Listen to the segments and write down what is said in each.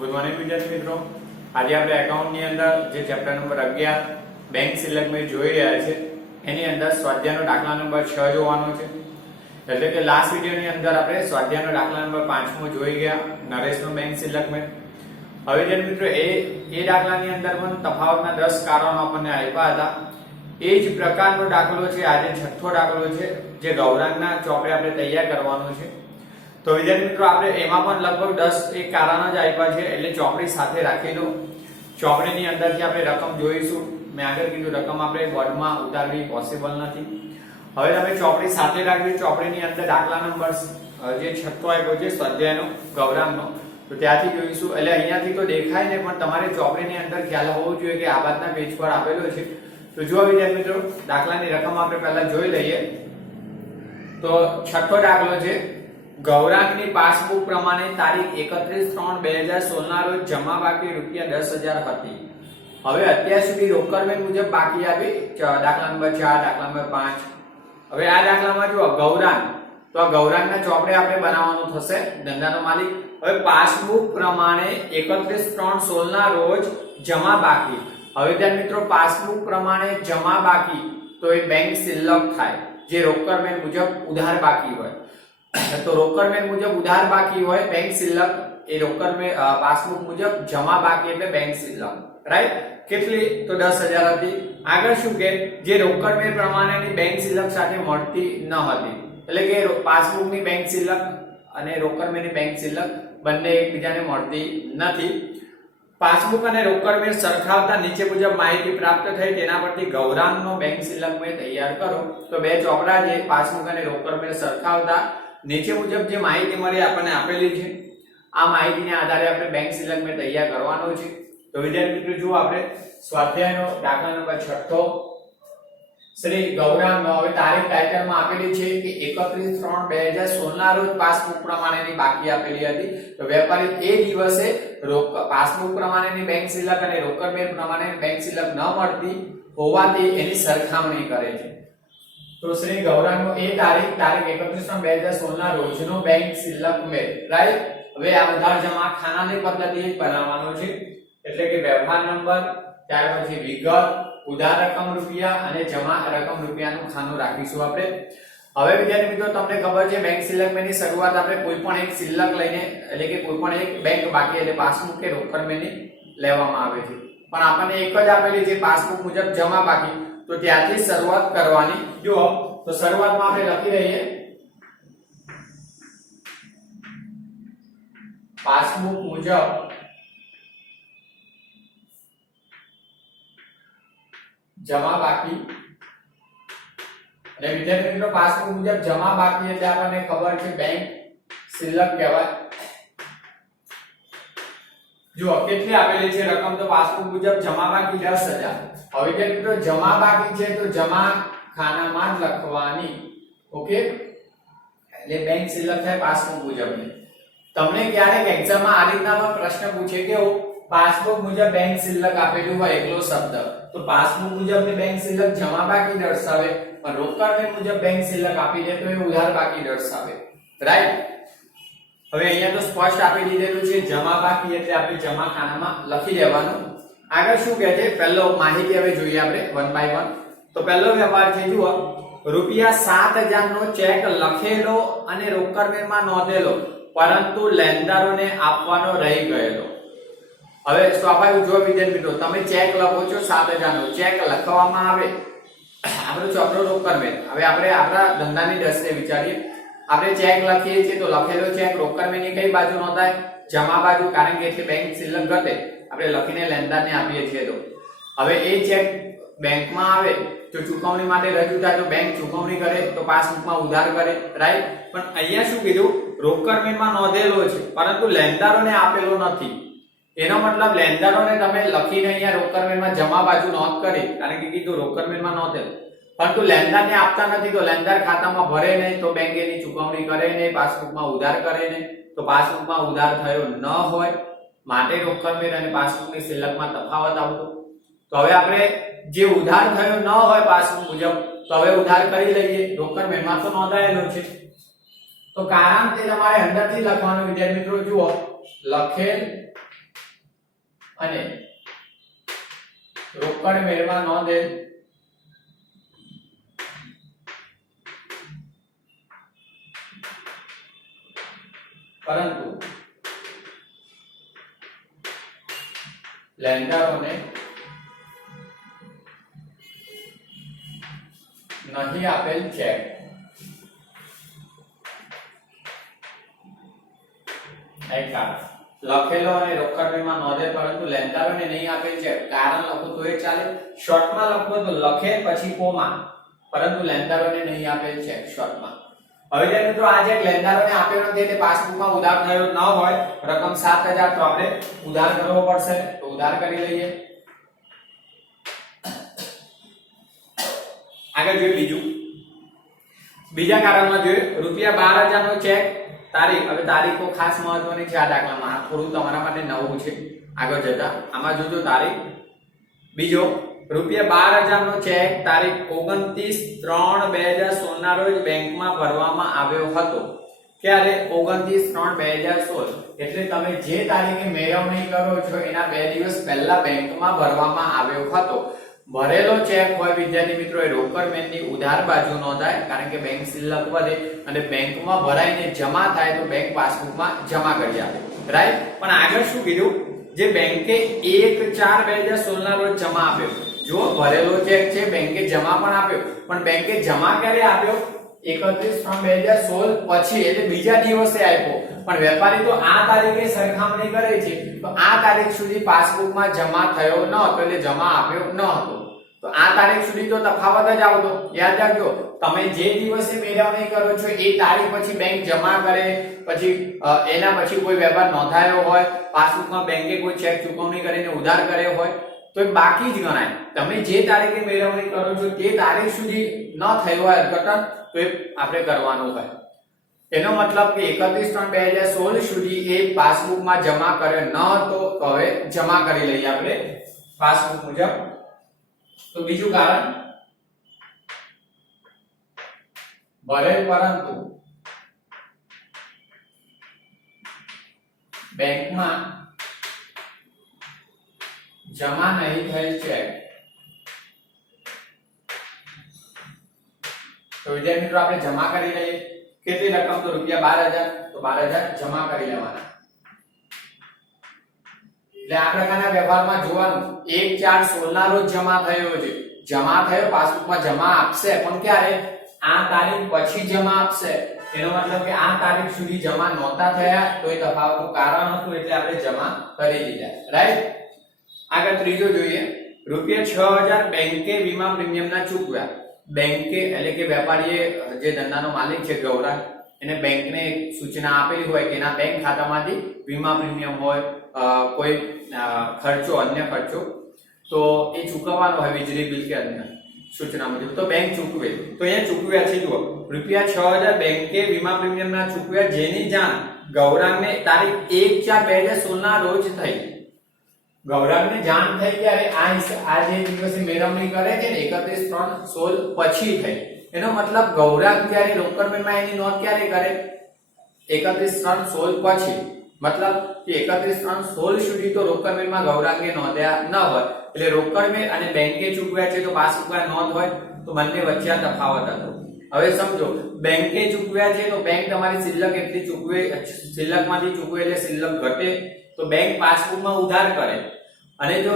Good morning વિદ્યાર્થી મિત્રો, આજે આપણે એકાઉન્ટની અંદર જે ચેપ્ટર નંબર 11 બેંક સિલેક્ટમેન્ટ જોઈ રહ્યા છે એની અંદર સ્વાધ્યાયનો દાખલા નંબર 6 જોવાનો છે। એટલે કે લાસ્ટ વિડિયોની અંદર આપણે સ્વાધ્યાયનો દાખલા નંબર 5મો જોઈ ગયા, નરેશનો બેંક સિલેક્ટમેન્ટ। હવે વિદ્યાર્થી મિત્રો એ દાખલાની અંદર પણ તફાવતના 10 કારણો આપણને આપ્યા હતા। એ જ પ્રકારનો દાખલો છે આજે છઠ્ઠો દાખલો છે જે ગૌરાંગના ચોપડે આપણે તૈયાર કરવાનો છે। તો વિદ્યાર્થી મિત્રો આપણે એમાં પણ લગભગ 10 એક કારણ જ આપ્યા છે, એટલે ચોપડી સાથે રાખી લો। ચોપડીની અંદરથી આપણે રકમ જોઈશું। મેં આગળ કીધું રકમ આપણે બોર્ડમાં ઉતારવી પોસિબલ નથી। હવે તમે ચોપડી સાથે રાખવી। ચોપડીની અંદર દાખલા નંબર જે છઠ્ઠો આપ્યો છે સ્વાધ્યાયનો ગૌરાંગનો, તો ત્યાંથી જોઈશું। એટલે અહીંયાથી તો દેખાય ને, પણ તમારે ચોપડીની અંદર ખ્યાલ હોવો જોઈએ કે આ બાજુના પેજ પર આપેલો છે। તો જો વિદ્યાર્થી મિત્રો દાખલાની રકમ આપણે પહેલા જોઈ લઈએ। તો છઠ્ઠો દાખલો છે, ગૌરાંગની પાસબુક પ્રમાણે તારીખ 31/3/2016 ના રોજ જમા બાકી ₹10,000 હતી। હવે અત્યાર સુધી રોકડમેન્ટ મુજબ બાકી આપી દાખલા નંબર 4, દાખલા નંબર 5। હવે આ દાખલામાં જો ગૌરાંગ, તો આ ગૌરાંગના ચોપડે આપણે બનાવવાનું થશે, ધંધાનો માલિક। હવે પાસબુક પ્રમાણે 31/3/16 ના રોજ જમા બાકી। હવે ત્યાં મિત્રો પાસબુક પ્રમાણે જમા બાકી તો એ બેંક સિલક થાય, જે રોકડમેન્ટ મુજબ ઉધાર બાકી હોય। તો રોકડમેન્ટ મુજબ ઉધાર બાકી હોય બેંક સિલક, એ રોકડમેન્ટ પાસબુક મુજબ જમા બાકી એટલે બેંક સિલક, રાઈટ। કેટલી? તો 10,000 હતી। આગળ શું કે જે રોકડમેન્ટ પ્રમાણેની બેંક સિલક સાથે મળતી ન હતી, એટલે કે પાસબુકની બેંક સિલક અને રોકડમેન્ટની બેંક સિલક બંને એકબીજાને મળતી નથી। પાસબુક અને રોકડમેન્ટ સરખાવતા નીચે મુજબ માહિતી પ્રાપ્ત થઈ, તેના પરથી ગૌરાંગનો બેંક સિલકમેન્ટ તૈયાર કરો। તો બે ચોપડા છે, પાસબુક અને રોકડમેન્ટ સરખાવતા નીચે મુજબ જે માહિતી મળી આપણને આપેલી છે, આ માહિતીને આધારે આપણે બેંક સિલકમેન્ટ તૈયાર કરવાનો છે। તો વિદ્યાર્થી મિત્રો જુઓ આપણે સ્વાધ્યાયનો દાખલા નંબર 6 શ્રી ગૌરાંગનો, હવે તારીખ ટાઇટલમાં આપેલી છે કે 31/3/2016 ના રોજ પાસબુક પ્રમાણેની બાકી આપેલી હતી। તો વેપારી એ દિવસે પાસબુક પ્રમાણેની બેંક સિલક અને રોકડમેન્ટ પ્રમાણેની બેંક સિલક ન મળતી હોવાથી એની સરખામણી કરે છે। તો શ્રી ગૌરાંગનો એ તારીખ 31/3/2016 ના રોજનો બેંક સિલકમેન્ટ, રાઈટ। હવે આ ઉધાર જમા ખાનાની પદ્ધતિ બનાવવાનો છે, એટલે કે વ્યવહાર નંબર, ત્યાર પછી વિગત, ઉધાર રકમ રૂપિયા અને જમા રકમ રૂપિયાનું ખાનું રાખીશું આપણે। હવે વિદ્યાર્થી મિત્રો તમને ખબર છે બેંક સિલકમેન્ટની શરૂઆત આપણે કોઈ પણ એક સિલક લઈને, એટલે કે કોઈ પણ એક બેંક બાકી એટલે પાસબુક કે રોકડમેન્ટની લેવામાં આવે છે, પણ આપણને એક જ આપેલી છે પાસબુક મુજબ જમા બાકી, તો ત્યાંથી શરૂઆત કરવાની। જો તો શરૂઆતમાં આપણે લખી રહીએ પાસબુક મુજબ જમા બાકી। અને વિદ્યાર્થી મિત્રો પાસબુક મુજબ જમા બાકી એટલે આપણને ખબર છે બેંક સિલક કહેવાય। જો કેટલી આપેલી છે રકમ, તો પાસબુક મુજબ જમા બાકી 10,000। હવે વિદ્યાર્થી મિત્રો જમા બાકી છે તો જમા ખાનામાં જ લખવાની, ઓકે। એટલે બેંક સિલક થાય પાસબુક મુજબની। તમને ક્યારેક એક્ઝામમાં આ રીતના પ્રશ્ન પૂછે કે પાસબુક મુજબ બેંક સિલક આપેલું હોય એકલો શબ્દ, તો પાસબુક મુજબની બેંક સિલક જમા બાકી દર્શાવે, પણ રોકડમેન્ટ મુજબ બેંક સિલક આપી દે તો એ ઉધાર બાકી દર્શાવે, રાઈટ। હવે અહીંયા તો સ્પષ્ટ આપી દીધેલું છે જમા બાકી એટલે આપણે જમા ખાનામાં લખી દેવાનું। આગળ શું કહે છે, પહેલો માહિતી હવે જોઈએ આપણે વન બાય વન। તો પહેલો વ્યવહાર છે, જુઓ ₹7,000 નો ચેક લખેલો અને રોકડમેન્ટમાં નોંધેલો, પરંતુ લેણદારોને આપવાનો રહી ગયેલો। હવે સ્વાભાવિક જો વિદ્યાર્થી મિત્રો તમે ચેક લખો છો 7,000 નો, ચેક લખવામાં આવે, આપણો ચોપડો રોકડમેન્ટ। હવે આપણે આપણા ધંધાની દ્રષ્ટિએ વિચારીએ, આપણે ચેક લખીએ છીએ તો લખેલો ચેક રોકડમેન્ટની કઈ બાજુ નોંધાય? જમા બાજુ, કારણ કે એટલે બેંક સિલક ઘટે, આપણે લખીને લેણદારને આપીએ છીએ। તો હવે એ ચેક બેંકમાં આવે તો ચૂકવણી માટે રજૂ થાય, તો બેંક ચૂકવણી કરે તો પાસબુકમાં ઉધાર કરે, રાઈટ। પણ અહીંયા શું કીધું, રોકડમેન્ટમાં નોંધેલો છે પરંતુ લેણદારોને આપેલો નથી। એનો મતલબ લેણદારોને તમે લખીને અહીંયા રોકડમેન્ટમાં જમા બાજુ નોંધ કરી, કારણ કે કીધું રોકડમેન્ટમાં નોંધેલ, પરંતુ લેણદારને આપતા નથી, તો લેણદાર ખાતામાં ભરે નહીં, તો બેંક એની ચૂકવણી કરે નહીં, પાસબુકમાં ઉધાર કરે નહીં, તો પાસબુકમાં ઉધાર થયો ન હોય, માટે રોકડમેન્ટ અને પાસબુકની સિલકમાં તફાવત આવતો। તો હવે આપણે જે ઉધાર થયો ન હોય પાસબુક મુજબ, તો હવે ઉધાર કરી લઈએ, રોકડમેન્ટમાં તો નોંધાયેલો છે। તો કારણ તે તમારે અંદરથી લખવાનું વિદ્યાર્થી મિત્રો, જુઓ લખેલ અને રોકડ મેળમાં નોંધેલ પરંતુ લેન્ડરોને નહીં આપેલ ચેક લખેલો અને રોકડ મેળમાં નોંધેલ પરંતુ લેન્ડરોને નહીં આપેલ ચેક. કારણ લખો તો એ ચાલે, શોર્ટમાં લખો તો લખે પછી કોમા પરંતુ લેન્ડરોને નહીં આપેલ ચેક શોર્ટમાં. હવે જે મિત્રો આ જે લેન્ડરોને આપ્યો નથી તે પાસબુકમાં ઉધાર થયો ન હોય, રકમ 7000 તો આપણે ઉધાર કરવો પડશે, તો ઉધાર કરી લઈએ. આગળ જોઈએ બીજા કારણમાં જોઈએ ₹12000 નો ચેક. તારીખ, હવે તારીખો ખાસ મહત્વની છે આ દાખલામાં, આ થોડું તમારા માટે નવું છે. આગળ જતા આમાં જોજો તારીખ. બીજો ₹12000 નો ચેક તારીખ 29/3/2016 ના રોજ બેંકમાં ભરવામાં આવ્યો હતો. ક્યારે? 29/3/2016. એટલે તમે જે તારીખે મેળવણી કરો છો એના 2 દિવસ પહેલા બેંકમાં ભરવામાં આવ્યો હતો. ભરેલો ચેક હોય વિદ્યાર્થી મિત્રો એ રોકડ મેળની ઉધાર બાજુ નોંધાય, કારણ કે બેંક શિલ્લક વધે અને બેંકમાં ભરાઈને જમા થાય તો બેંક પાસબુકમાં જમા કરી આપે. રાઈટ? પણ આગળ શું કીધું? જે બેંકે 1/4/2016 ના રોજ જમા આપ્યો. જો ભરેલો ચેક છે, બેંકે જમા પણ આપ્યો, પણ બેંકે જમા ક્યારે આપ્યો? 31/3/2016 પછી, એટલે બીજા દિવસે આપ્યો. પણ વેપારી તો આ તારીખે સરખામણી કરે છે, તો આ તારીખ સુધી પાસબુકમાં જમા થયો ન હતો, એટલે જમા આપ્યો ન હતો. તો આ તારીખ સુધી તો તફાવત જ આવતો. યાદ રાખજો, તમે જે દિવસે મેળવણી કરો છો એ તારીખ પછી બેંક જમા કરે, પછી એના પછી કોઈ વ્યવહાર નોંધાયો હોય, પાસબુકમાં બેંકે કોઈ ચેક ચૂકવણી કરીને ઉધાર કર્યો હોય તો એ બાકી જ ગણાય. તમે જે તારીખે મેળવણી કરો છો તે તારીખ સુધી ન થયો હોય અર્થઘટન, તો એ આપણે કરવાનું હોય. એનો મતલબ કે 31/3/2016 સુધી એ પાસબુકમાં જમા કર્યો ન હતો, તો હવે જમા કરી લઈએ આપણે પાસબુક મુજબ. તો બીજું કારણ, ભરેલ પરંતુ બેંકમાં જમા નહીં થયેલ ચેક. તો વિદ્યાર્થી મિત્રો આપણે જમા કરી લઈએ. કેટલી રકમ? તો ₹12000. તો 12000 જમા કરી લેવાના. એટલે આ પ્રકારના વ્યવહારમાં જોવાનું 1/4/16 ના રોજ જમા થયો છે. જમા થયો, પાસબુકમાં જમા આપશે, પણ ક્યારે? આ તારીખ પછી જમા આપશે. એનો મતલબ કે આ તારીખ સુધી જમા નહોતા થયા, તો એ તફાવતનું કારણ હતું, એટલે આપણે જમા કરી દીધા. રાઈટ? આગળ ત્રીજો જોઈએ. ₹6000 બેંકે વીમા પ્રીમિયમના ચૂકવ્યા. બેંકે એટલે કે વેપારીએ, જે ધંધાનો માલિક છે ગૌરાંગ, એને બેંકને સૂચના આપેલી હોય કે એના બેંક ખાતામાંથી વીમા પ્રીમિયમ હોય, કોઈ ખર્ચો, અન્ય ખર્ચો, તો એ ચૂકવવાનો હોય, વીજળી બિલ કે અન્ય સૂચના મુજબ, તો બેંક ચૂકવે. તો અહીંયા ચૂકવ્યા છે. જુઓ, ₹6000 બેંકે વીમા પ્રીમિયમના ચૂકવ્યા, જેની જાણ ગૌરાંગને તારીખ 1/4/2016 ના રોજ થઈ. ગૌરાંગને જાણ થઈ ત્યારે આ જે દિવસે મેળવણી કરે છે ને 31/3/16 પછી થઈ. એનો મતલબ ગૌરાંગ ત્યારે રોકડ મેળમાં એની નોંધ ક્યારે કરે? 31/3/16 પછી. મતલબ કે 31/3/16 સુધી તો રોકડ મેળમાં ગૌરાંગે નોંધ્યા ન હોય, એટલે રોકડ મેળ અને બેંકે ચૂકવ્યા છે તો પાસબુકમાં નોંધ હોય, તો બંને વચ્ચે આ તફાવત હતો. હવે સમજો, બેંકે ચૂકવ્યા છે તો બેંક તમારી શિલ્લક એટલી ચૂકવે, શિલ્લકમાંથી ચૂકવે એટલે શિલ્લક ઘટે, તો બેંક પાસબુકમાં ઉધાર કરે. અને જો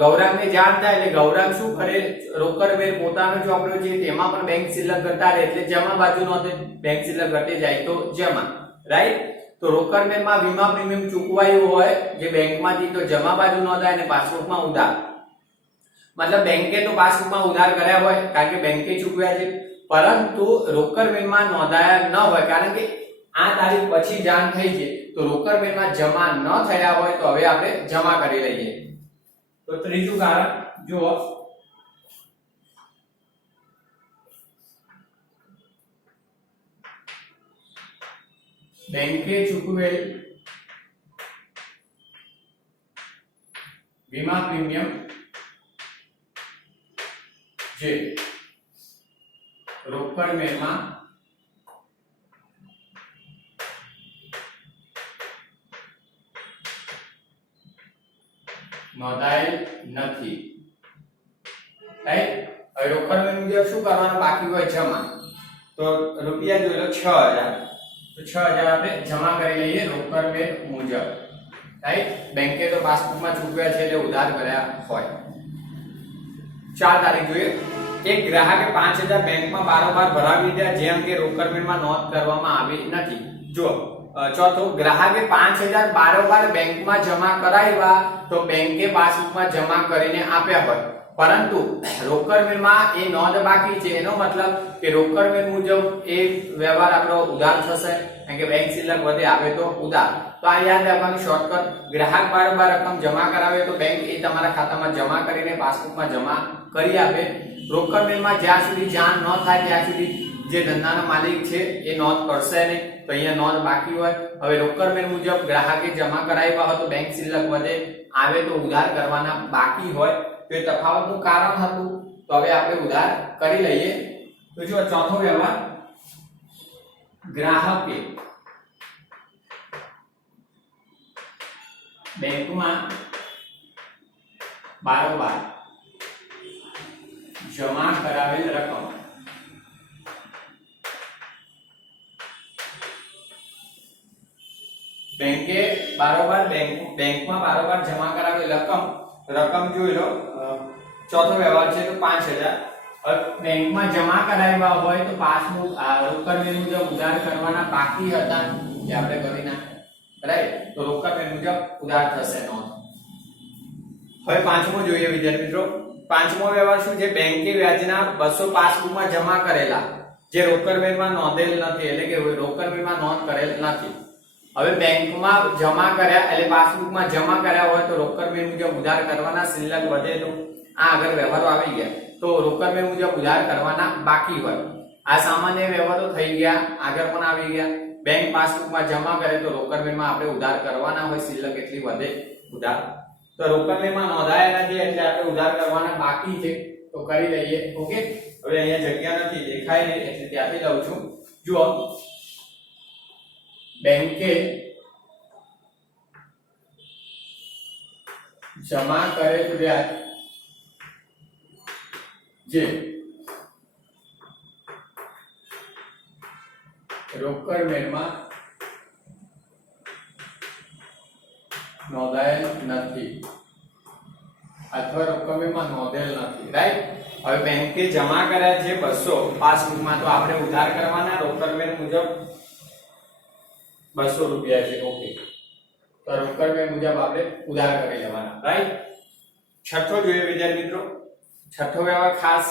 ગૌરાંગને જાણ થાય એટલે ગૌરાંગ શું કરે? રોકડ મેળ પોતાનો ચોપડો છે તેમાં પણ બેંક શિલ્લક ઘટાડે, એટલે જમા બાજુ નોંધે. બેંક શિલ્લક ઘટે જાય તો જમા. રાઈટ? તો રોકડ મેળમાં વીમા પ્રીમિયમ ચૂકવાયું હોય જે બેંકમાંથી, તો જમા બાજુ નોંધાય અને પાસબુકમાં ઉધાર. મતલબ બેંકે તો પાસબુકમાં ઉધાર કર્યા હોય કારણ કે બેંકે ચૂકવ્યા છે, પરંતુ રોકડ મેળમાં નોંધાયા ન હોય કારણ કે આ તારીખ પછી જાણ થઈ છે, તો રોકડ મેળમાં જમા ન થયા હોય તો હવે આપણે જમા કરી લઈએ. તો ત્રીજું કારણ જુઓ, બેંકે ચૂકવેલ વીમા પ્રીમિયમ જે રોકડ મેળમાં નોંધાયેલ નથી, રાઈટ। હવે રોકડ મેળ મુજબ શું કરવાનું બાકી હોય જમા, તો રૂપિયા જોઈ લો 6000, તો 6000 આપણે જમા કરી લઈએ રોકડ મેળ મુજબ, રાઈટ। બેંકે તો પાસબુકમાં ચૂકવ્યા છે એટલે ઉધાર કર્યા હોય। 4 તારીખ જોઈએ, એક ગ્રાહકે 5000 બેંકમાં બારોબાર ભરાવી દીધા જેમ કે રોકડ મેળમાં નોંધ કરવામાં આવી નથી। જો ચોથો, ગ્રાહકે 5000 બારોબાર બેંકમાં જમા કરાવ્યા તો બેંકે પાસબુકમાં જમા કરીને આપ્યા હોય, પરંતુ રોકડ મેળમાં એ નોંધ બાકી છે, એનો મતલબ કે રોકડ મેળ મુજબ એ વ્યવહાર આપણો ઉધાર થશે, કારણ કે બેંક શિલ્લક વધે આવે તો ઉધાર। તો આ યાદ રાખવાનું શોર્ટકટ, ગ્રાહક બારોબાર રકમ જમા કરાવે તો બેંક એ તમારા ખાતામાં જમા કરીને પાસબુકમાં જમા કરી આપે। રોકડ મેળમાં જ્યાં સુધી જાણ ન થાય ત્યાં સુધી જે ધંધાનો માલિક છે એ નોંધ કરશે નહીં, તો અહીંયા નોંધ બાકી હોય। હવે રોકડ મેળ મુજબ ગ્રાહકે જમા કરાવ્યા હોય તો બેંક શિલ્લક વધે આવે તો ઉધાર કરવાના બાકી હોય, તો એ તફાવતનું કારણ હતું, તો હવે આપણે ઉધાર કરી લઈએ। તો જો ચોથો વ્યવહાર, ગ્રાહકે બેંકમાં બારોબાર જમા કરાવેલ રકમ બેંકે બારોબાર બેંકમાં બારોબાર જમા કરાવેલ રકમ જોઈ લો, ચોથો વ્યવહાર છે તો 5000। હવે બેંકમાં જમા કરાવ્યા હોય તો પાસબુક રોકડ મેળ મુજબ ઉધાર કરવાના બાકી હતા જે આપણે કરી નાખ્યા, રાઈટ। તો રોકડ મેળ મુજબ ઉધાર થશે નોંધ। હવે પાંચમો જોઈએ વિદ્યાર્થી મિત્રો, પાંચમો વ્યવહાર શું છે, બેંકે વ્યાજના 200 પાસબુકમાં જમા કરેલા જે રોકડ મેળમાં નોંધેલ નથી, એટલે કે રોકડ મેળમાં નોંધ કરેલ નથી। હવે બેંકમાં જમા કર્યા એટલે પાસબુકમાં જમા કર્યા હોય તો રોકડ મેળ મુજબ ઉધાર કરવાના, શિલ્લક વધે તો આ આગળ વ્યવહારો આવી ગયા, તો રોકડ મેળ મુજબ ઉધાર કરવાના બાકી હોય। આ સામાન્ય વ્યવહારો થઈ ગયા, આગળ પણ આવી ગયા। બેંક પાસબુકમાં જમા કરે તો રોકડ મેળમાં આપણે ઉધાર કરવાના હોય, શિલ્લક એટલી વધે ઉધાર, તો રોકડ મેળમાં નોંધાયા નથી એટલે આપણે ઉધાર કરવાના બાકી છે, તો કરી લઈએ। ઓકે, હવે અહીંયા જગ્યા નથી દેખાય નહીં એટલે ત્યાંથી લઉં છું। જુઓ, બેંકે જમા કરેલ વ્યાજ જે રોકડ મેળમાં નોંધાયેલ નથી અથવા રોકડ મેળમાં નોંધેલ નથી, રાઈટ। હવે બેંકે જમા કર્યા છે 200 પાસબુકમાં, તો આપણે ઉધાર કરવાના, રોકડ મેળ મુજબ 200 રૂપિયા છે। ઓકે, તો રોકડ મેળ મુજબ આપણે ઉધાર કરી લેવાના, રાઈટ। છઠ્ઠો જોઈએ વિદ્યાર્થી મિત્રો, છઠ્ઠો વ્યવહાર ખાસ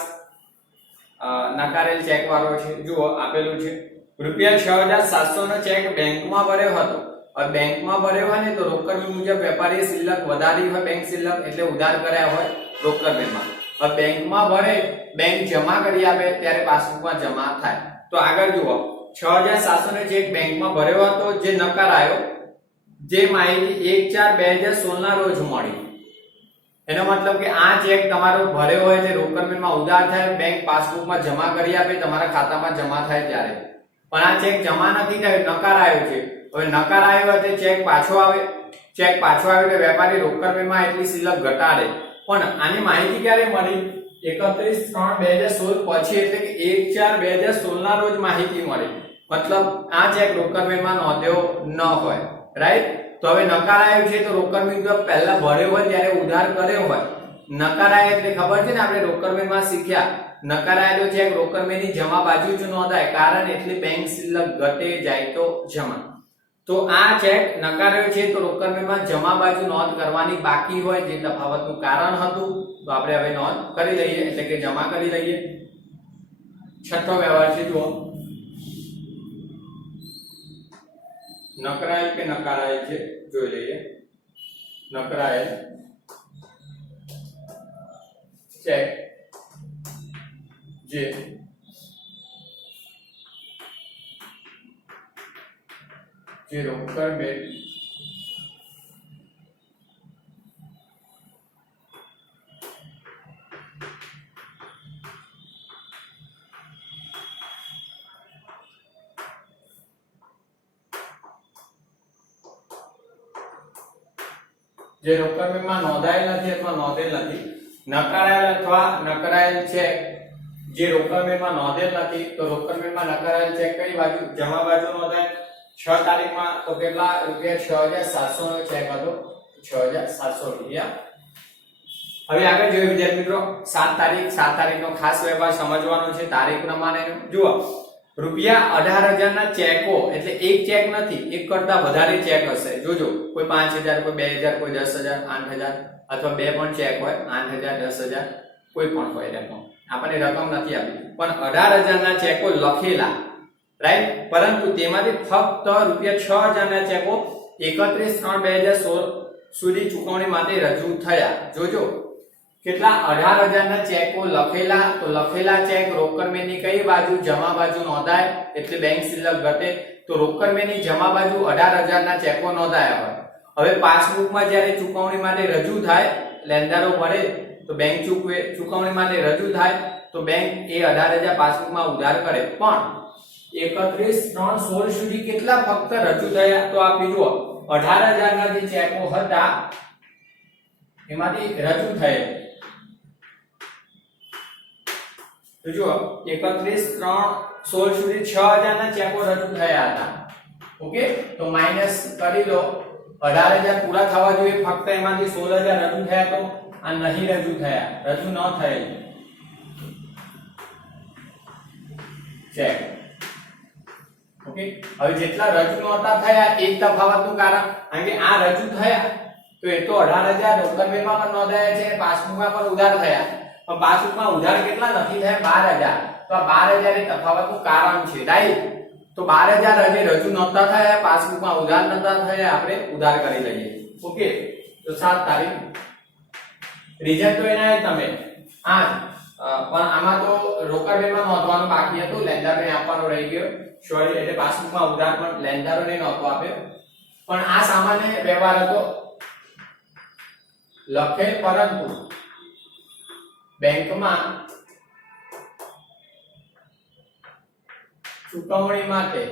નકારેલ ચેક વાળો છે। જુઓ આપેલું છે, રૂપિયા 6700 નો ચેક બેંકમાં ભર્યો હતો। હવે બેંકમાં ભર્યો હોય ને તો રોકડ મેળ મુજબ વેપારીએ શિલ્લક વધારી હોય, બેંક શિલ્લક એટલે ઉધાર કર્યા હોય રોકડ મેળમાં। હવે બેંકમાં ભરે, બેંક જમા કરી આપે ત્યારે પાસબુકમાં જમા થાય। તો આગળ જુઓ, 6700 નો ચેક બેંકમાં ભર્યો હતો જે નકારાયો, જે માહિતી 1/4/2016 ના રોજ મળી, એનો મતલબ કે આ ચેક તમારો ભર્યો હોય છે રોકડ મેળમાં ઉધાર થાય, બેંક પાસબુકમાં જમા કરી આપે, તમારા ખાતામાં જમા થાય ત્યારે, પણ આ ચેક જમા નથી થયો, નકારાયો છે। હવે નકારાયો હોય તો ચેક પાછો આવે, ચેક પાછો આવે એટલે વેપારી રોકડ મેળમાં એટલી શિલ્લક ઘટાડે, પણ આની માહિતી ક્યારે મળી, 31/3/2016 પછી, એટલે કે 1/4/2016 ના રોજ માહિતી મળી, મતલબ આ ચેક રોકડ મેળમાં નોંધ્યો ન હોય, રાઈટ। તો હવે નકારાયો છે તો રોકડ મેળ પહેલા ભર્યો હોય ત્યારે ઉધાર કર્યો હોય, નકારાય એટલે ખબર છે ને આપણે રોકડ મેળમાં શીખ્યા, નકારાયેલો ચેક રોકડ મેળની જમા બાજુ જ નોંધાય, કારણ એટલે બેંક શિલ્લક ઘટે જાય તો જમા। તો આ ચેક નકારાયો છે તો રોકડ મેળમાં જમા બાજુ નોંધ કરવાની બાકી હોય, જે તફાવતનું કારણ હતું, તો આપણે હવે નોંધ કરી લઈએ, એટલે કે જમા કરી લઈએ। છઠ્ઠો વ્યવહાર છે, જુઓ, નકરાયેલ કે નકારાયેલ છે જોઈ લઈએ। નકરાયેલ ચેક જે રોકડ મેળ જે રોકડમાં નોંધાયેલ નથી અથવા નોંધેલ નથી, નકારાયેલ અથવા નકારાયેલ ચેક જે રોકડમાં નોંધેલ નથી, તો રોકડમાં નકારાયેલ ચેક કઈ બાજુ? જમા બાજુ નોંધાય. 6 તારીખમાં તો કેટલા રૂપિયા? 6700 નો ચેક હતો, 6700 રૂપિયા. હવે આગળ જોઈએ વિદ્યાર્થી મિત્રો, 7 તારીખનો ખાસ વ્યવહાર સમજવાનો છે. તારીખ પ્રમાણે જુઓ, રૂપિયા 18,000 ના ચેકો એટલે એક ચેક નથી, એક કરતા વધારે ચેક હશે. જોજો, કોઈ 5,000, કોઈ 2,000, કોઈ 10,000, 8,000 અથવા બે પણ ચેક હોય, 8,000, 10,000 કોઈ પણ હોય રકમ. આપણને રકમ નથી આપી, પણ 18,000 ના ચેકો લખેલા, રાઈટ. પરંતુ તેમાંથી ફક્ત રૂપિયા 6,000 ના ચેકો 31/3/2016 સુધી ચૂકવણી માટે રજૂ થયા. જોજો, કેટલા? 18,000 ના ચેકો લખેલા. તો લખેલા ચેક રોકડમેની કઈ બાજુ? જમા બાજુ નોંધાય એટલે બેંક શિલ્લક ઘટે. તો રોકડમેની જમા બાજુ 18,000 ના ચેકો નોંધાયા હોય. હવે પાસબુકમાં જ્યારે ચૂકવણી માટે રજૂ થાય, લેણદારો ભરે તો બેંક ચૂકવણી માટે રજૂ થાય તો બેંક એ 18,000 પાસબુકમાં ઉધાર કરે. પણ 31/3/16 સુધી કેટલા ફક્ત રજૂ થયા? તો આ જુઓ, 18,000 ના જે ચેકો હતા એમાંથી રજૂ થયેલ, તો જુઓ 31/3/16 સુધી 6,000 ના ચેકો રજૂ થયા હતા. ઓકે, તો માઈનસ કરી લો. 18,000 પૂરા થવા જોઈએ, ફક્ત એમાંથી 16,000 રજૂ થયા, તો આ નહીં રજૂ થયા, રજૂ ન થયેલ ચેક. ઓકે, હવે જેટલા રજૂ નહોતા થયા એ તફાવતનું કારણ, કારણ કે આ રજૂ થયા તો એ તો 18,000 રોકડમાં પણ નોંધાયા છે, પાસબુકમાં પણ ઉધાર થયા, પણ પાસબુકમાં ઉધાર કેટલા નથી થયા? 12,000. તો આ 12,000 એ તફાવતનું કારણ છે, રાઈટ. તો 12,000 હજી રજૂ નહોતા થયા, પાસબુકમાં ઉધાર નહોતા થયા, આપણે ઉધાર કરી લઈએ. ઓકે, તો 7 તારીખ રીઝન તો એના તમે આ પણ આમાં તો રોકડમાં નોંધવાનું બાકી હતું, લેણદારોને આપવાનું રહી ગયો. સોરી, એટલે પાસબુકમાં ઉધાર પણ લેણદારોને નહોતો આપ્યો. પણ આ સામાન્ય વ્યવહાર હતો, લખેલ પરંતુ બેંકમાં ચૂકવણી માટે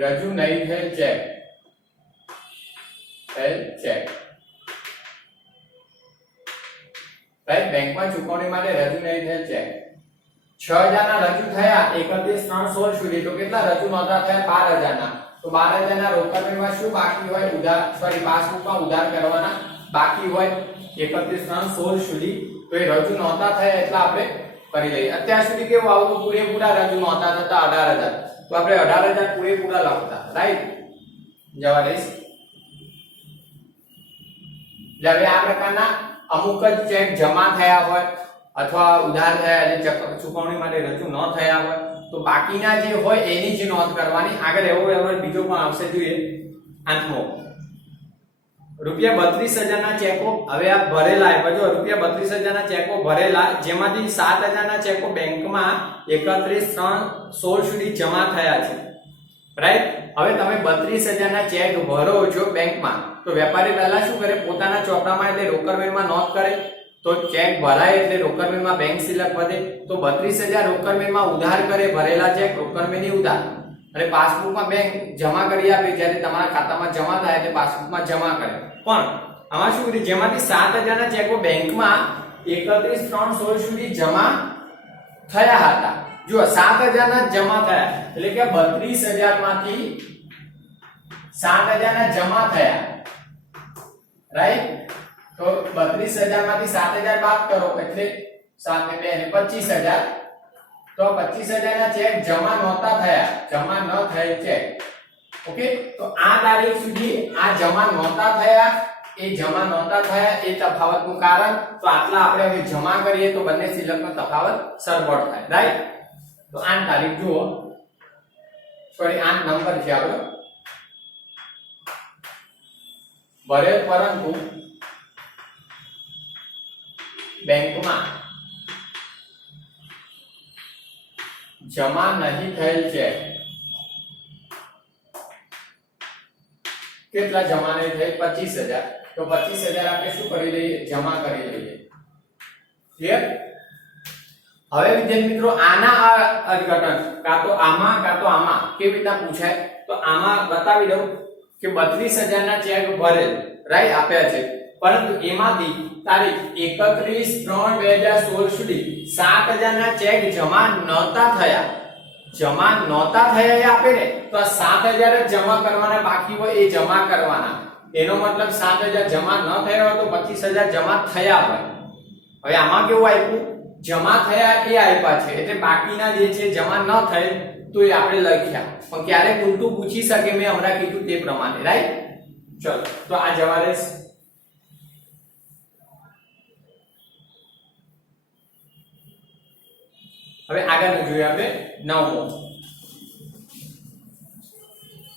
રજૂ નહીં થયેલ ચેક, રાઈટ. બેંકમાં ચૂકવણી માટે રજૂ નહીં થયેલ ચેક 6,000 ના રજૂ થયા 31/3/16 સુધી, તો કેટલા રજૂ નહોતા થયા? 12,000 ના. તો 12,000 ના રોકડમાં શું બાકી હોય? ઉધાર, સોરી, પાસબુકમાં ઉધાર કરવાના બાકી હોય 31/3/16 સુધી, તો એ રજૂ નહોતા થયા એટલે આપણે કરી લઈએ. અત્યાર સુધી કેવું આવતું? પૂરેપૂરા રજૂ નહોતા થતા 18,000, તો આપણે 18,000 પૂરેપૂરા લખતા, રાઈટ. જવા દઈશ. હવે આ પ્રકારના અમુક જ ચેક જમા થયા હોય અથવા ઉધાર થયા એટલે ચૂકવણી માટે રજૂ ન થયા હોય, તો બાકીના જે હોય એની જ નોંધ કરવાની. આગળ એવો વ્યવહાર બીજો પણ આવશે, જોઈએ. 8મો, રૂપિયા 32,000 ના ચેકો હવે આ ભરેલા, જો રૂપિયા 32,000 ના ચેકો ભરેલા, જેમાંથી 7,000 ના ચેકો બેંકમાં 31/3/16 સુધી જમા થયા છે, રાઈટ. હવે તમે 32,000 ના ચેક ભરો છો બેંકમાં, તો વેપારી પહેલા શું કરે? પોતાના ચોપડામાં એટલે રોકડમાં નોંધ કરે. તો ચેક ભરાય એટલે રોકડમાં બેંક શિલ્લક વધે. તો 32,000 રોકડમાં ઉધાર કરે, ભરેલા ચેક રોકડની ઉધાર, અને પાસબુકમાં બેંક જમા કરી આપે. જ્યારે તમારા ખાતામાં જમા થાય એટલે પાસબુકમાં જમા કરે. પણ આમાં શું કર્યું? જેમાંથી 7,000 ના ચેકો બેંકમાં 31/3/16 સુધી જમા થયા હતા. જો 7,000 ના જમા થયા એટલે કે 32,000 માંથી 7,000 ના જમા થયા, રાઈટ. તો 32,000 માંથી 7,000 બાદ કરો એટલે 7 ને 2 25,000. તો 25,000 ના ચેક જમા નહોતા થયા, જમા ન થયેલ ચેક. ઓકે, તો આ તારીખ સુધી આ જમા નહોતા થયા, એ જમા નહોતા થયા એ તફાવતનું કારણ. તો આટલા આપણે હવે જમા કરીએ તો બંને શિલ્લકનો તફાવત સરભર થાય, રાઈટ. તો આ તારીખ જુઓ, સોરી 8 નંબર છે આપણો. ભરેલ પરંતુ બેંકમાં જમા નહીં થયેલ ચેક. કેટલા જમા નહીં થયેલ? 25,000. તો 25,000 આપણે શું કરી લઈએ? જમા કરી લઈએ. ક્લિયર? હવે વિદ્યાર્થી મિત્રો, આના અર્થઘટન કાં તો આમાં કેવી રીતના પૂછાય? તો આમાં બતાવી દઉં. કે 32,000 ના ચેક ભરેલ, રાઈટ, આપ્યા છે, પરંતુ એમાંથી તારીખ 31/3/2016 સુધી 7,000 ના ચેક જમા નહોતા થયા એ આપે ને, તો આ 7,000 જ જમા કરવાના બાકી હોય એ જમા કરવાના. એનો મતલબ 7,000 જમા ન થયા હોય તો 25,000 જમા થયા હોય. હવે આમાં કેવું આપ્યું, જમા થયા એ આપ્યા છે એટલે બાકીના જે છે જમા ન થાય તો એ આપણે લખ્યા, પણ ક્યારેક ઉલટું પૂછી શકે, મેં હમણાં કીધું તે પ્રમાણે, રાઈટ. ચલો તો આ જવાબ રહેશે. હવે આગળનું જોઈએ આપણે નવમો.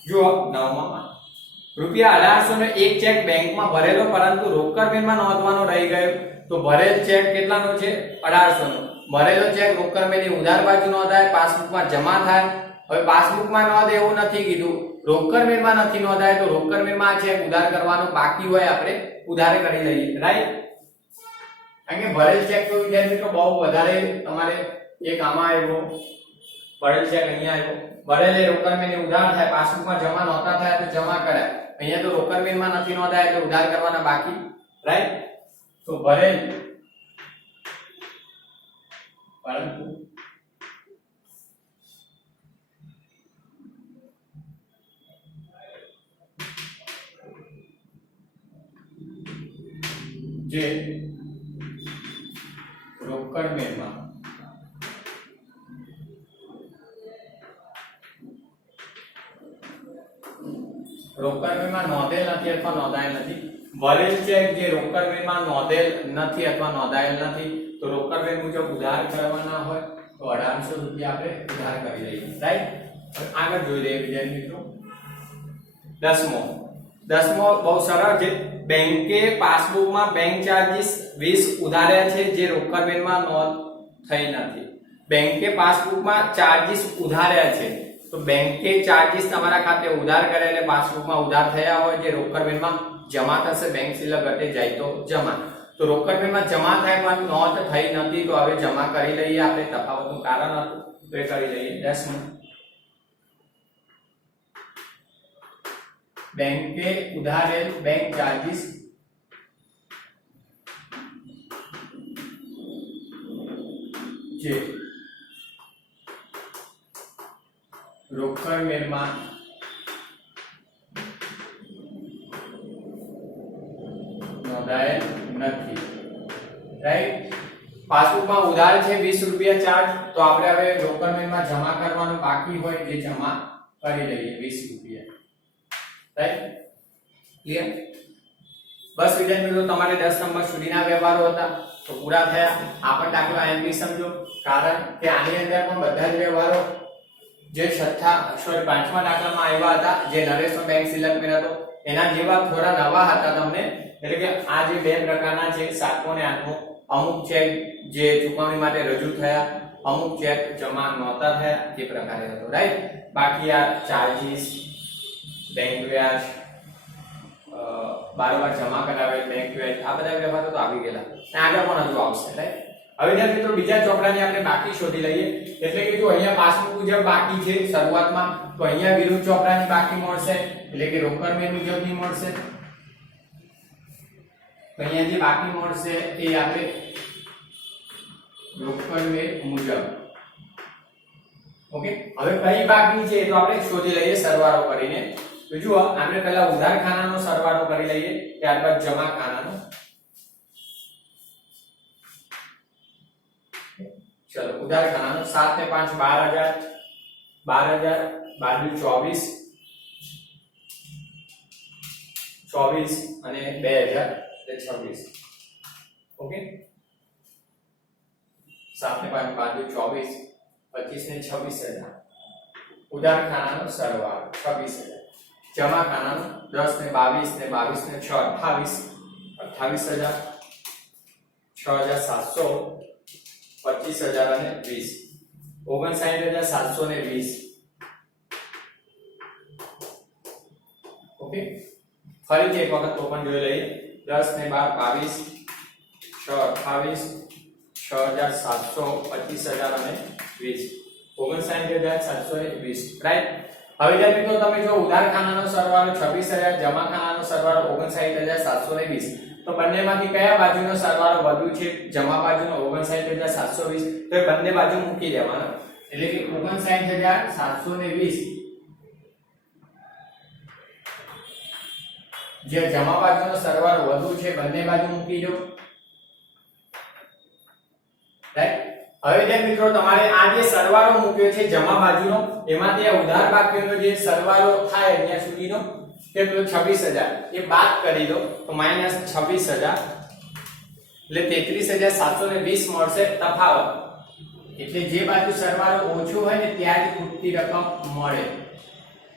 જુઓ નવમામાં રૂપિયા 1800 નો એક ચેક બેંકમાં ભરેલો પરંતુ રોકડ બિલમાં નોંધવાનો રહી ગયો. તો ભરેલ ચેક કેટલાનો છે? 1800 નો. ભરેલો ચેક રોકડ બિલની ઉધાર બાજુ નોંધાય, પાસબુકમાં જમા થાય. હવે પાસબુકમાં નોંધે એવું નથી કીધું, રોકડ બિલમાં નથી નોંધાય તો રોકડ બિલમાં ચેક ઉધાર કરવાનો બાકી હોય આપણે ઉધાર કરી લઈએ, રાઈટ. કારણ કે ભરેલ ચેક તો વિદ્યાર્થી મિત્રો બહુ વધારે તમારે એક આમાં આવ્યો, ભરેલ ચેક અહીંયા આવ્યો, ભરેલે રોકડ બિલની ઉધાર થાય, પાસબુકમાં જમા નહોતા થયા તો જમા કરાય. અહીંયા તો રોકડ બિલમાં નથી નોંધાય તો ઉધાર કરવાના બાકી, રાઈટ. તો ભરેલ પરંતુ જે રોકડ બિલમાં નોંધેલ નથી અથવા નોંધાયેલ નથી. ભરેલ ચેક જે રોકડ બિલમાં નોંધેલ નથી અથવા નોંધાયેલ નથી તો રોકડ બિલ મુજબ ઉધાર કરવાના હોય તો 1800 રૂપિયા આપણે ઉધાર કરી લઈએ, રાઈટ. આગળ જોઈ લઈએ વિદ્યાર્થી મિત્રો દસમો બહુ સરળ છે. બેંકે પાસબુકમાં બેંક ચાર્જીસ 20 ઉધાર્યા છે જે રોકડ બિલમાં નોંધ થઈ નથી. બેંકે પાસબુકમાં ચાર્જીસ ઉધાર્યા છે તો બેંકે ચાર્જીસ તમારા ખાતે ઉધાર કરે એટલે પાસબુકમાં ઉધાર થયા હોય જે રોકડ બિલમાં જમા થશે, બેંક સિલક ઘટે જાય તો જમા. તો રોકડ બિલમાં જમા થાય પણ નોંધ થઈ નથી તો હવે જમા કરી લઈએ આપણે, તફાવતનું કારણ હતું તો એ કરી લઈએ. 10મું બેંકે ઉધારેલ બેંક ચાર્જીસ જે રોકડ બિલમાં નોંધાયેલ નથી, રાઈટ. પાસબુકમાં ઉધાર છે 20 રૂપિયા ચાર્જ તો આપણે હવે રોકડ બિલમાં જમા કરવાનું બાકી હોય જે જમા કરી લઈએ 20 રૂપિયા, રાઈટ. ક્લિયર? બસ વિદ્યાર્થી મિત્રો તમારે 10 નંબર સુધીના વ્યવહારો હતા તો પૂરા થયા. આ પણ દાખલો એમપી સમજો, કારણ કે આની અંદર પણ બધા જ વ્યવહારો જે પાંચમા દાખલામાં આવ્યા હતા જે નરેશનો બેંક સિલકમેન્ટ હતો એના જેવા થોડા નવા હતા તમને. એટલે કે આ જે બે પ્રકારના છે 7મો અને 8મો, અમુક ચેક જે ચૂકવણી માટે રજૂ થયા, અમુક ચેક જમા નહોતા થયા એ પ્રકારે હતો, રાઈટ. બાકી આ ચાર્જીસ, બેંક વ્યાજ, બારવાર જમા કરાવેલ બેંક વ્યાજ, આ બધા વ્યવહારો તો આવી ગયેલા અને આગળ પણ હજુ આવશે, રાઈટ. હવે ત્યાં મિત્રો બીજા ચોપડાની આપણે બાકી શોધી લઈએ. એટલે કે જો અહીંયા પાસબુક મુજબ બાકી છે શરૂઆતમાં તો અહીંયા વિરુદ્ધ ચોપડાની બાકી મળશે, એટલે કે રોકડ બિલ મુજબની મળશે. તો અહીંયા જે બાકી મળશે એ આપણે રોકડ બિલ મુજબ, ઓકે. હવે કઈ બાકી છે તો આપણે શોધી લઈએ સરવાળો કરીને. તો જુઓ આપણે પહેલા ઉધાર ખાનાનો સરવાળો કરી લઈએ, ત્યારબાદ જમા ખાનાનો. चलो उधार खाना 7 ने 5 12,000, 12,000 12 24 અને 2026, ઓકે. 7 ને 5 12 24 25 ને 26,000 ઉધાર ખાનાનો સરવાળો 26,000. જમા ખાનાનો 10 ને 22 ને 22 ને 6 28,000 6,700 25,000 અને 20 59,720, ઓકે. ફરીથી એક વખત તો પણ જોઈ લઈએ. 10 ને 12 22 6 28 6,700 25,000 અને 20 59,720, રાઈટ. હવે જે મિત્રો તમે જો ઉધાર ખાનાનો સરવાળો 26000, જમા ખાનાનો સરવાળો 59720, તો બંનેમાંથી કયા બાજુનો સરવાળો વધુ છે? જમા બાજુનો 59720, તો એ બંને બાજુ મૂકી દેવાના, એટલે કે 59720 જે જમા બાજુનો સરવાળો વધુ છે બંને બાજુ મૂકી દો, રાઈટ। હવે જે મિત્રો તમારે આ જે સરવાળો મૂક્યો છે જમા બાજુનો, એમાંથી આ ઉધાર બાકીનો જે સરવાળો થાય અહીંયા સુધીનો કેટલો 26000 એ બાદ કરી દો, તો માઈનસ 26000 એટલે 33720 મળશે તફાવત, એટલે જે બાજુ સરવાળો ઓછો હોય ને ત્યાં જ ખૂટતી રકમ મળે।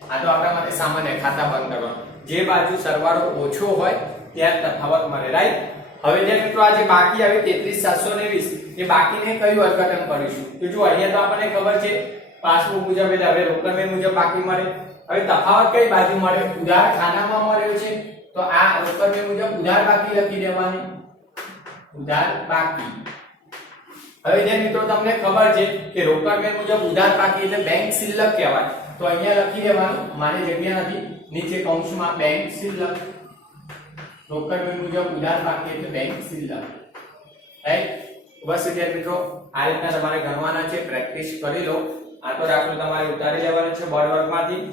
આ તો આપણા માટે સામાન્ય ખાતા બંધ કરવાનું, જે બાજુ સરવાળો ઓછો હોય ત્યાં તફાવત મળે, રાઈટ। હવે જે મિત્રો આ જે બાકી આવે 33720 એ બાકીને કયું અર્થઘટન કરીશું? તો જો અહીંયા તો આપણને ખબર છે પાસબુક મુજબ એટલે હવે રોકડ મુજબ બાકી મળે। હવે તફાવત કઈ બાજુ મળે? ઉધાર ખાનામાં મળ્યો છે, તો આ રોકડ મુજબ ઉધાર બાકી લખી દેવાની, ઉધાર બાકી। હવે જે મિત્રો તમને ખબર છે કે રોકડ મુજબ ઉધાર બાકી એટલે બેંક શિલ્લક કહેવાય, તો અહીંયા લખી દેવાનું, મારી જગ્યા નથી, નીચે કૌંસમાં બેંક શિલ્લક, રોકડ મુજબ ઉધાર બાકી એટલે બેંક શિલ્લક, રાઈટ। બસ વિદ્યાર્થી મિત્રો આ રીતના તમારે ગણવાના છે, પ્રેક્ટિસ કરી લો। આ તો દાખલો તમારે ઉતારી લેવાનો છે બોર્ડ વર્કમાંથી,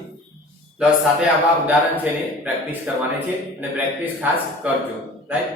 પ્લસ સાથે આવા ઉદાહરણ છે ને પ્રેક્ટિસ કરવાની છે, અને પ્રેક્ટિસ ખાસ કરજો, રાઈટ।